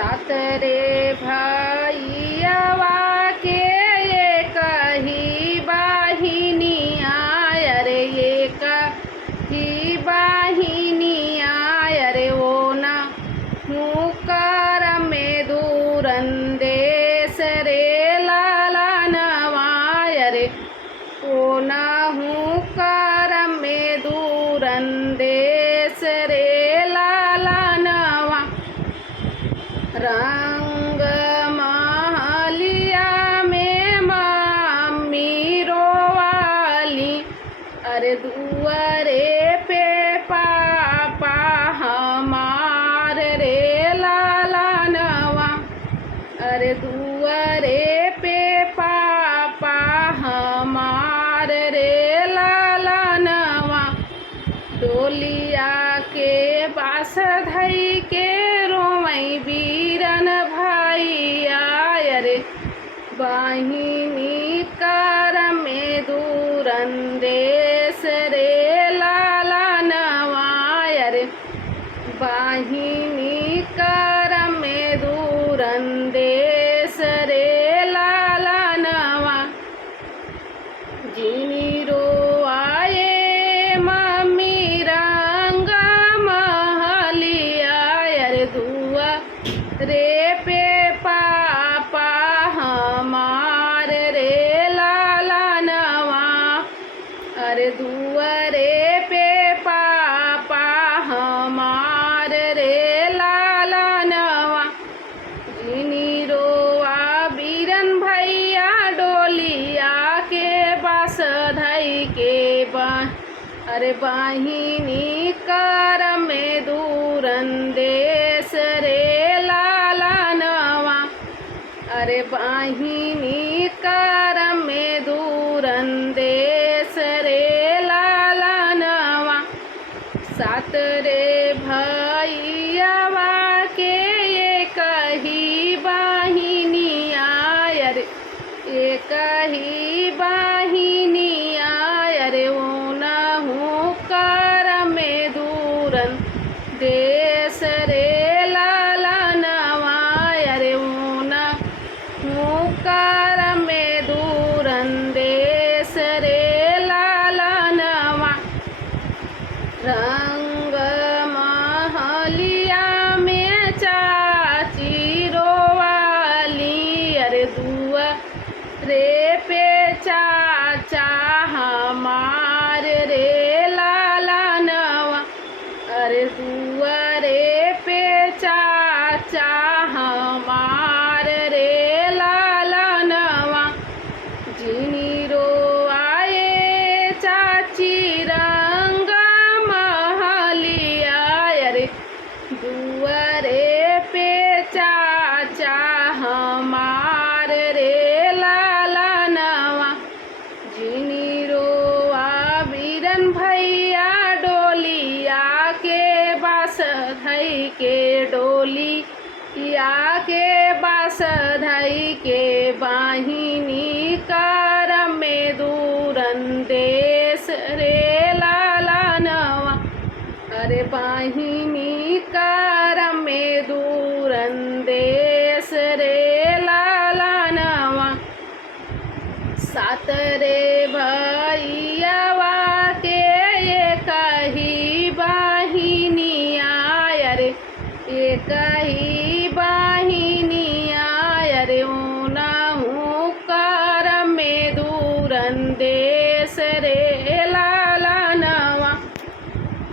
सात रे भैयावा के एक ही बाहिनिया रे एक ही बाहिनिया रे वो ना मुकर में दूरंदेश रे लाला नवाय रे ओ ना कर में दूरंदेश रे लाला नवा रंग महलिया में मम्मी रोवाली अरे दुआरे पे पापा हमार रे लाला नवा अरे दुआरे पे पापा हमार रे लाला नवा डोलिया के बास धई के रोमई बीरन भैया रे बाहिनी कर में दूरंदेश रे लाला नवाय रे बाहिनी कर में दूरंदेश रे लाला नवा जिनी रो आए मम्मी रंग महलिया रे दुआ रे पे पापा हमार रे लाला नवा अरे दुआरे पे पापा हमार रे लाला नवा जिनी रोआ बीरन भैया डोलिया के बस धई के अरे बाहिनी कर में दूरंदेश रे लाला नवा अरे बाहिनी कर में दूरंदेश रे लाला नवा सात रे भैयावा के एक ही बाहिनिया रे एक ही बाहिनिया रे ऊनहु कर में दूरन देश रे लाला नवा रे ऊनहु कर में दूरन देश रे लाला नवा रंग महलिया में चाची रोवाली अरे दुआ रे पे चाचा हमार रे लाला नवा अरे दुआ रे पे चाचा हमार रे लाला नवा जिनी रो आए चाची रंग महलिया रे दुआरे पे चाचा हमार रे लाला नवा जिनी रोआ बीरन भैया डोलिया के बास धई के डोलिया के बास धई के बाहिनी कर में दूरंदेश रे लाला नवा अरे बाहिनी कर में दूरंदेश रे लाला नवा सात रे